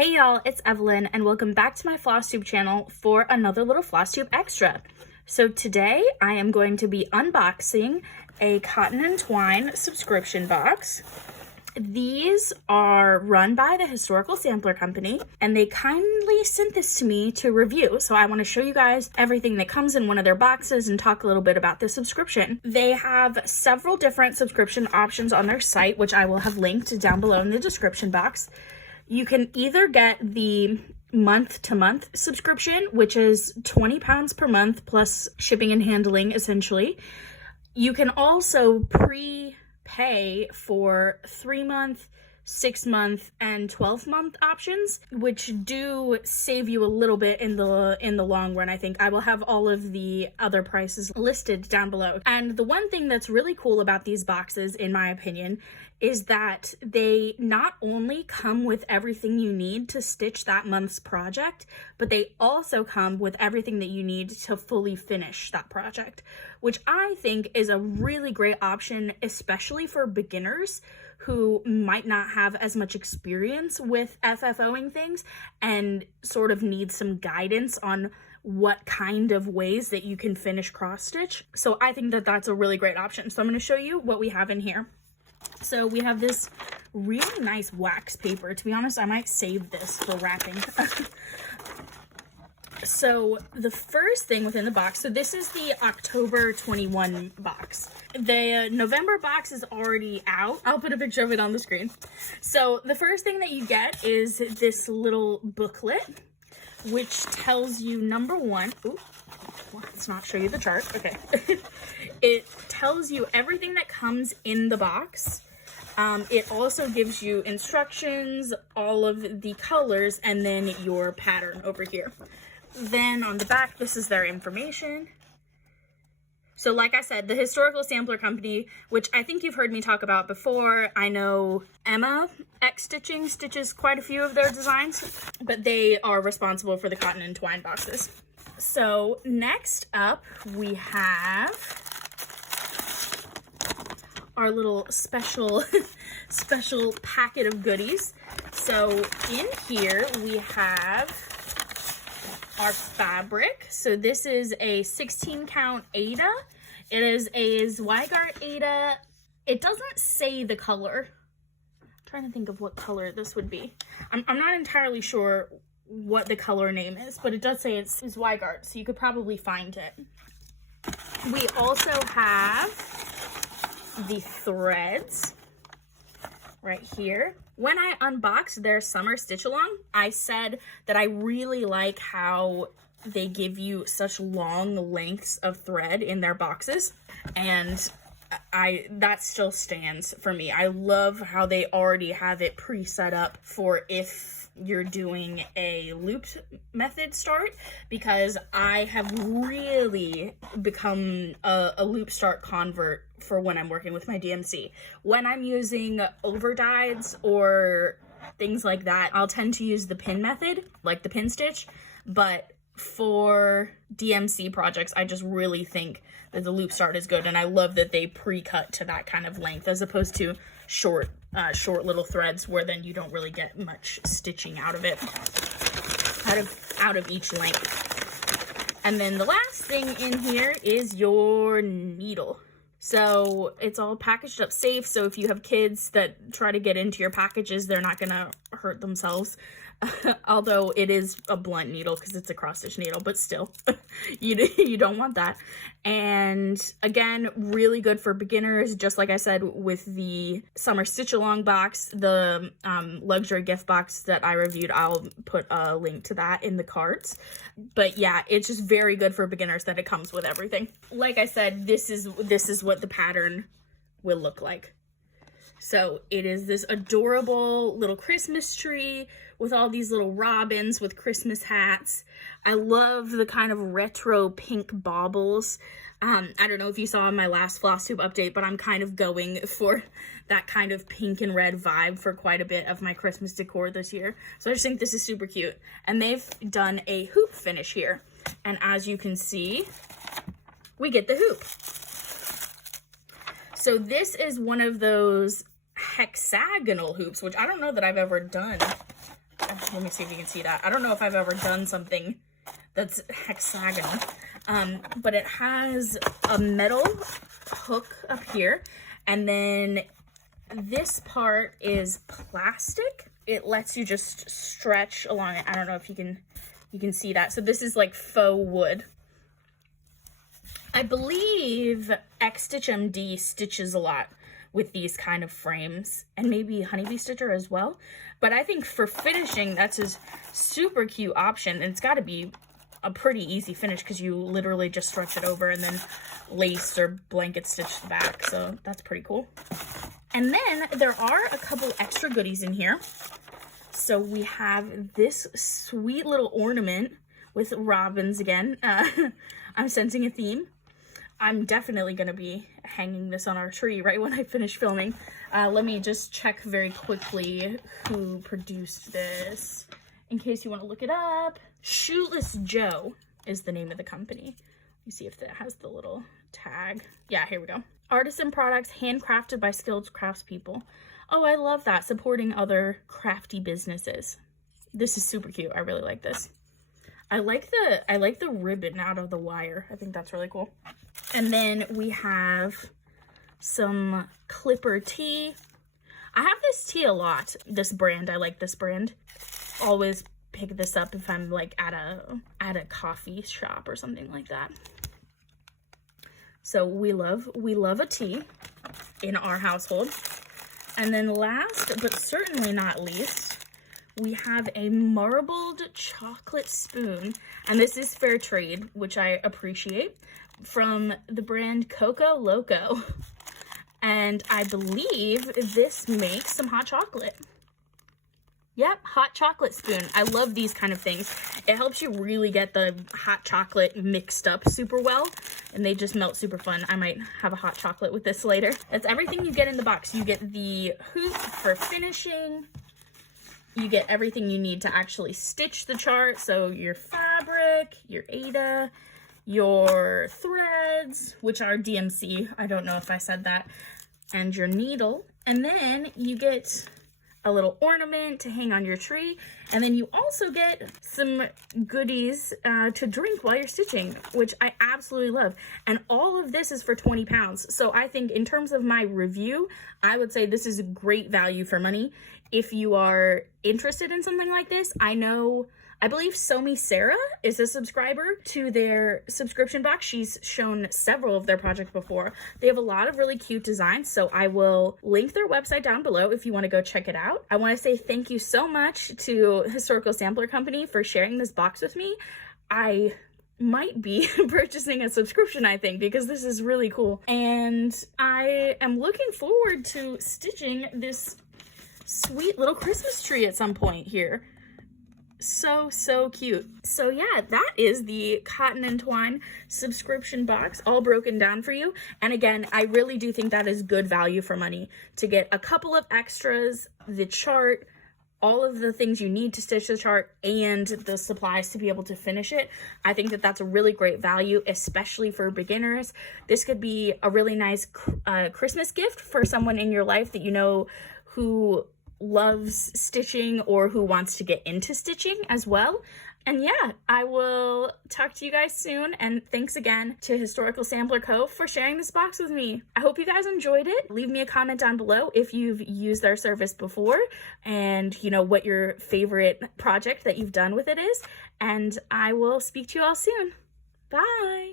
Hey y'all, it's Evelyn and welcome back to my Flosstube channel for another little Flosstube Extra. So today I am going to be unboxing a Cotton and Twine subscription box. These are run by the Historical Sampler Company and they kindly sent this to me to review. So I want to show you guys everything that comes in one of their boxes and talk a little bit about the subscription. They have several different subscription options on their site, which I will have linked down below in the description box. You can either get the month-to-month subscription, which is £20 per month plus shipping and handling, essentially. You can also prepay for 3-month, 6-month, and 12-month options, which do save you a little bit in the long run. I think I will have all of the other prices listed down below. And the one thing that's really cool about these boxes, in my opinion, is that they not only come with everything you need to stitch that month's project, but they also come with everything that you need to fully finish that project, which I think is a really great option, especially for beginners who might not have as much experience with FFOing things and sort of need some guidance on what kind of ways that you can finish cross stitch. So I think that that's a really great option. So I'm going to show you what we have in here. So we have this really nice wax paper. To be honest, I might save this for wrapping. So the first thing within the box, so this is the October 21 box. The November box is already out. I'll put a picture of it on the screen. So the first thing that you get is this little booklet, which tells you, number one, let's not show you the chart. Okay. It tells you everything that comes in the box. It also gives you instructions, all of the colors, and then your pattern over here. Then on the back, this is their information. So like I said, the Historical Sampler Company, which I think you've heard me talk about before. I know Emma X Stitching stitches quite a few of their designs, but they are responsible for the Cotton and Twine boxes. So next up, we have our little special packet of goodies. So in here we have our fabric. So this is a 16 count Aida. It is a Zweigart Aida. It doesn't say the color. I'm trying to think of what color this would be. I'm not entirely sure what the color name is, but it does say it's Zweigart, so you could probably find it. We also have the threads right here. When I unboxed their summer stitch along, I said that I really like how they give you such long lengths of thread in their boxes, and that still stands for me. I love how they already have it pre-set up for if you're doing a looped method start, because I have really become a loop start convert for when I'm working with my DMC. When I'm using overdyes or things like that, I'll tend to use the pin method, like the pin stitch, but for DMC projects, I just really think that the loop start is good, and I love that they pre-cut to that kind of length as opposed to short little threads where then you don't really get much stitching out of it, out of each length. And then the last thing in here is your needle. So it's all packaged up safe, so if you have kids that try to get into your packages, they're not gonna hurt themselves. Although it is a blunt needle because it's a cross stitch needle, but still, you don't want that. And again, really good for beginners. Just like I said with the summer stitch along box, the luxury gift box that I reviewed, I'll put a link to that in the cards. But yeah, it's just very good for beginners that it comes with everything. Like I said, this is what the pattern will look like. So it is this adorable little Christmas tree with all these little robins with Christmas hats. I love the kind of retro pink baubles. I don't know if you saw in my last Flosstube update, but I'm kind of going for that kind of pink and red vibe for quite a bit of my Christmas decor this year. So I just think this is super cute. And they've done a hoop finish here. And as you can see, we get the hoop. So this is one of those hexagonal hoops, which I don't know that I've ever done let me see if you can see that. I don't know if I've ever done something that's hexagonal, but it has a metal hook up here, and then this part is plastic. It lets you just stretch along it. I don't know if you can see that. So this is like faux wood. I believe X-Stitch MD stitches a lot with these kind of frames, and maybe Honeybee Stitcher as well. But I think for finishing, that's a super cute option, and it's got to be a pretty easy finish because you literally just stretch it over and then lace or blanket stitch the back. So that's pretty cool. And then there are a couple extra goodies in here. So we have this sweet little ornament with robins again. I'm sensing a theme. I'm definitely going to be hanging this on our tree right when I finish filming. Let me just check very quickly who produced this in case you want to look it up. Shoeless Joe is the name of the company. Let me see if that has the little tag. Yeah, here we go. Artisan products handcrafted by skilled craftspeople. Oh, I love that. Supporting other crafty businesses. This is super cute. I really like this. I like the ribbon out of the wire. I think that's really cool. And then we have some Clipper tea. I have this tea a lot. This brand. I like this brand. Always pick this up if I'm like at a coffee shop or something like that. So we love a tea in our household. And then last but certainly not least, we have a marbled chocolate spoon, and this is fair trade, which I appreciate, from the brand Coco Loco. And I believe this makes some hot chocolate. Yep, hot chocolate spoon. I love these kind of things. It helps you really get the hot chocolate mixed up super well, and they just melt super fun. I might have a hot chocolate with this later. That's everything you get in the box. You get the hoop for finishing. You get everything you need to actually stitch the chart. So your fabric, your Aida, your threads, which are DMC. I don't know if I said that. And your needle. And then you get a little ornament to hang on your tree, and then you also get some goodies to drink while you're stitching, which I absolutely love. And all of this is for 20 pounds. So I think in terms of my review, I would say this is a great value for money. If you are interested in something like this, I believe Somi Sarah is a subscriber to their subscription box. She's shown several of their projects before. They have a lot of really cute designs, so I will link their website down below if you want to go check it out. I want to say thank you so much to Historical Sampler Company for sharing this box with me. I might be purchasing a subscription, I think, because this is really cool. And I am looking forward to stitching this sweet little Christmas tree at some point here. So cute. So yeah, that is the Cotton and Twine subscription box all broken down for you. And again, I really do think that is good value for money to get a couple of extras, the chart, all of the things you need to stitch the chart, and the supplies to be able to finish it. I think that that's a really great value, especially for beginners. This could be a really nice Christmas gift for someone in your life that you know who loves stitching or who wants to get into stitching as well. And yeah, I will talk to you guys soon, and thanks again to Historical Sampler Co. for sharing this box with me. I hope you guys enjoyed it. Leave me a comment down below if you've used their service before, and you know what your favorite project that you've done with it is, and I will speak to you all soon. Bye!